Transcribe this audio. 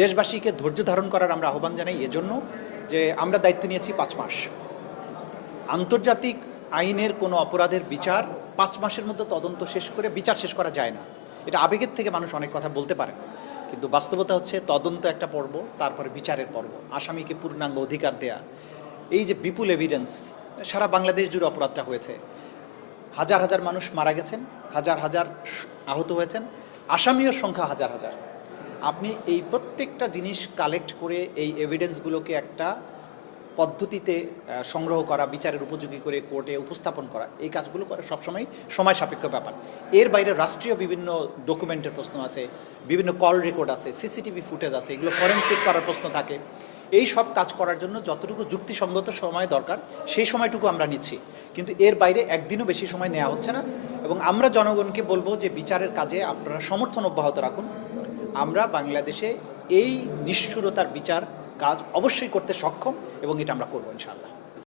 দেশবাসীকে ধৈর্য ধারণ করার আমরা আহ্বান জানাই এজন্য যে আমরা দায়িত্ব নিয়েছি ৫ মাস। আন্তর্জাতিক আইনের কোনো অপরাধের বিচার ৫ মাসের মধ্যে তদন্ত শেষ করে বিচার শেষ করা যায় না। এটা আবেগের থেকে মানুষ অনেক কথা বলতে পারে, কিন্তু বাস্তবতা হচ্ছে তদন্ত একটা পর্ব, তারপরে বিচারের পর্ব, আসামিকে পূর্ণাঙ্গ অধিকার দেয়া। এই যে বিপুল এভিডেন্স, সারা বাংলাদেশ জুড়ে অপরাধটা হয়েছে, হাজার হাজার মানুষ মারা গেছেন, হাজার হাজার আহত হয়েছেন, আসামির সংখ্যা হাজার হাজার। আপনি এই প্রত্যেকটা জিনিস কালেক্ট করে এই এভিডেন্সগুলোকে একটা পদ্ধতিতে সংগ্রহ করা, বিচারের উপযোগী করে কোর্টে উপস্থাপন করা, এই কাজগুলো করা সবসময় সময় সাপেক্ষ ব্যাপার। এর বাইরে রাষ্ট্রীয় বিভিন্ন ডকুমেন্টের প্রশ্ন আছে, বিভিন্ন কল রেকর্ড আছে, সিসিটিভি ফুটেজ আছে, এগুলো ফরেনসিক করার প্রশ্ন থাকে। এই সব কাজ করার জন্য যতটুকু যুক্তিসঙ্গত সময় দরকার সেই সময়টুকু আমরা নিচ্ছি, কিন্তু এর বাইরে একদিনও বেশি সময় নেওয়া হচ্ছে না। এবং আমরা জনগণকে বলবো যে বিচারের কাজে আপনারা সমর্থন অব্যাহত রাখুন। আমরা বাংলাদেশে এই নিষ্ঠুরতার বিচার কাজ অবশ্যই করতে সক্ষম এবং এটা আমরা করবো ইনশাআল্লাহ।